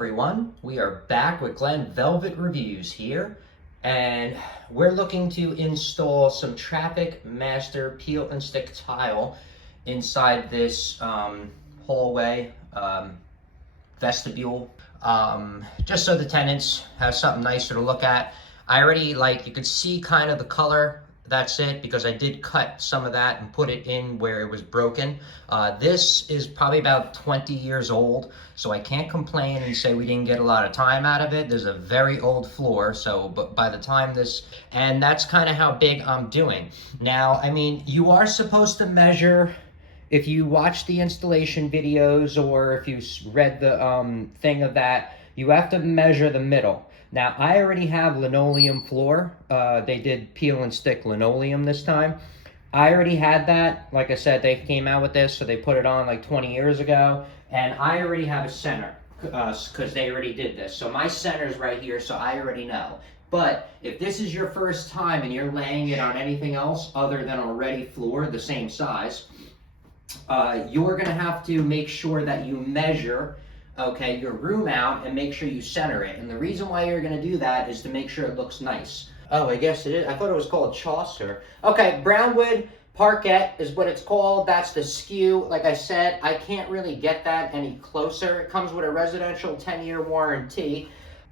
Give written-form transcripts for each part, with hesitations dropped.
everyone, we are back with Glenn Velvet Reviews here, and we're looking to install some TrafficMASTER peel and stick tile inside this hallway vestibule, just so the tenants have something nicer to look at. I already, you could see kind of the color. That's it, because I did cut some of that and put it in where it was broken. This is probably about 20 years old, so I can't complain and say we didn't get a lot of time out of it. There's a very old floor, so but by the time and that's kind of how big I'm doing. Now, I mean, you are supposed to measure. If you watch the installation videos or if you read the thing of that, you have to measure the middle. Now, I already have linoleum floor. They did peel and stick linoleum this time. I already had that. Like I said, they came out with this, so they put it on like 20 years ago. And I already have a center because they already did this. So my center's right here, so I already know. But if this is your first time and you're laying it on anything else other than a ready floor the same size, you're gonna have to make sure that you measure your room out and make sure you center it. And the reason why you're gonna do that is to make sure it looks nice. Oh, I guess it is. I thought it was called Chaucer. Okay, brown wood parquet is what it's called. That's the skew. Like I said, I can't really get that any closer. It comes with a residential 10-year warranty.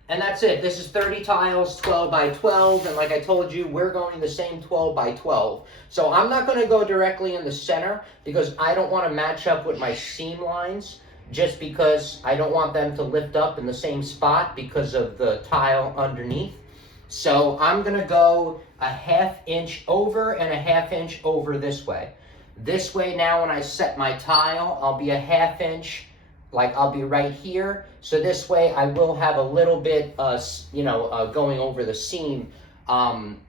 And that's it. This is 30 tiles, 12 by 12. And like I told you, we're going the same 12 by 12. So I'm not going to go directly in the center because I don't want to match up with my seam lines, just because I don't want them to lift up in the same spot because of the tile underneath. So I'm going to go a 1/2 inch over and a 1/2 inch over this way. This way now when I set my tile, I'll be a 1/2 inch. I'll be right here, so this way I will have a little bit, going over the seam,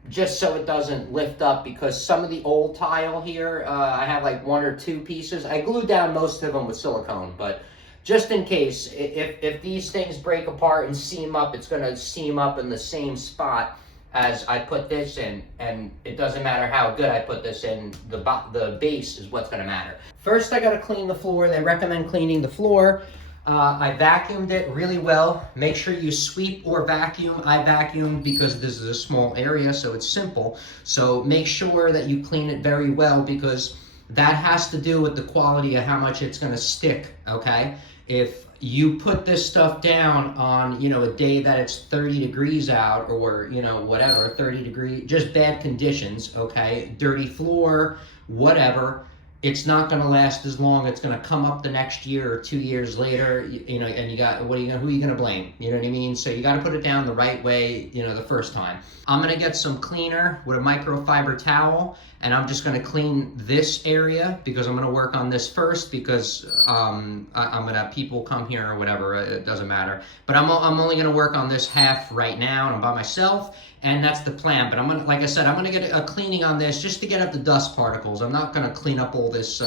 just so it doesn't lift up, because some of the old tile here, I have like 1 or 2 pieces. I glued down most of them with silicone, but just in case, if these things break apart and seam up, it's going to seam up in the same spot as I put this in, and it doesn't matter how good I put this in, the base is what's going to matter. First, I got to clean the floor. They recommend cleaning the floor. I vacuumed it really well. Make sure you sweep or vacuum. I vacuumed because this is a small area, so it's simple. So make sure that you clean it very well, because that has to do with the quality of how much it's going to stick, okay? If you put this stuff down on, a day that it's 30 degrees out, or, whatever, 30 degrees, just bad conditions, okay? Dirty floor, whatever, it's not going to last as long. It's going to come up the next year or 2 years later, and you got, who are you going to blame? You know what I mean? So you got to put it down the right way, the first time. I'm going to get some cleaner with a microfiber towel, and I'm just going to clean this area, because I'm going to work on this first, because I'm going to have people come here or whatever. It doesn't matter. But I'm only going to work on this half right now, and I'm by myself, and that's the plan. But I'm going to, like I said, I'm going to get a cleaning on this just to get up the dust particles. I'm not going to clean up all this,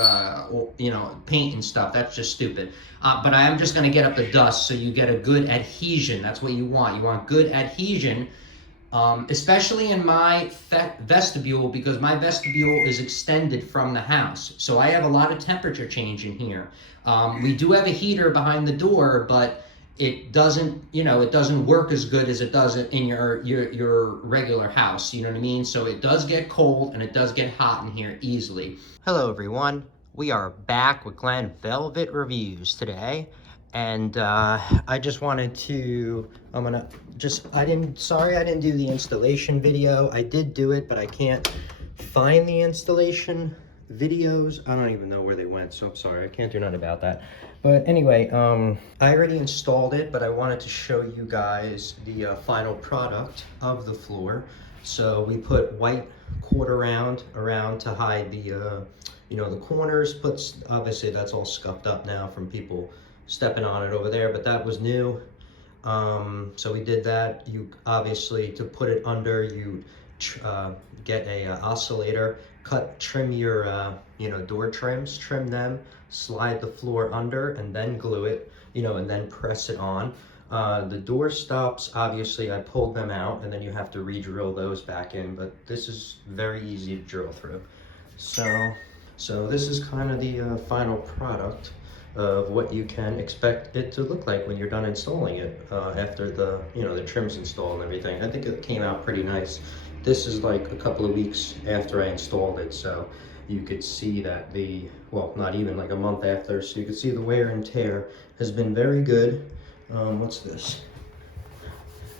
paint and stuff. That's just stupid. But I am just going to get up the dust so you get a good adhesion. That's what you want. You want good adhesion. Especially in my vestibule, because my vestibule is extended from the house. So I have a lot of temperature change in here. We do have a heater behind the door, but it doesn't, it doesn't work as good as it does in your regular house. You know what I mean? So it does get cold and it does get hot in here easily. Hello, everyone. We are back with Glenn Velvet Reviews today. And I just wanted to, sorry I didn't do the installation video. I did do it, but I can't find the installation videos. I don't even know where they went, so I'm sorry. I can't do nothing about that. But anyway, I already installed it, but I wanted to show you guys the final product of the floor. So we put white quarter round around to hide the, the corners. Obviously that's all scuffed up now from people stepping on it over there, but that was new. So we did that. You obviously, to put it under, you get a oscillator, trim your door trims, trim them, slide the floor under, and then glue it, and then press it on. The door stops, obviously I pulled them out, and then you have to re-drill those back in, but this is very easy to drill through. So this is kind of the final product. of what you can expect it to look like when you're done installing it, after the, you know, the trim's installed and everything. I think it came out pretty nice. This is like a couple of weeks after I installed it, so you could see that the, well, not even like a month after, so you could see the wear and tear has been very good. What's this?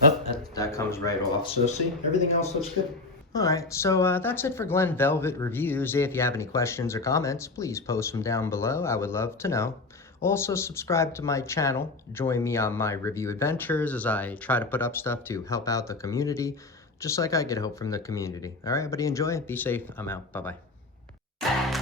Oh, that comes right off. So see, everything else looks good. All right, so that's it for Glen Velvet Reviews. If you have any questions or comments, please post them down below. I would love to know. Also, subscribe to my channel. Join me on my review adventures as I try to put up stuff to help out the community, just like I get hope from the community. All right, everybody, enjoy. Be safe. I'm out. Bye-bye.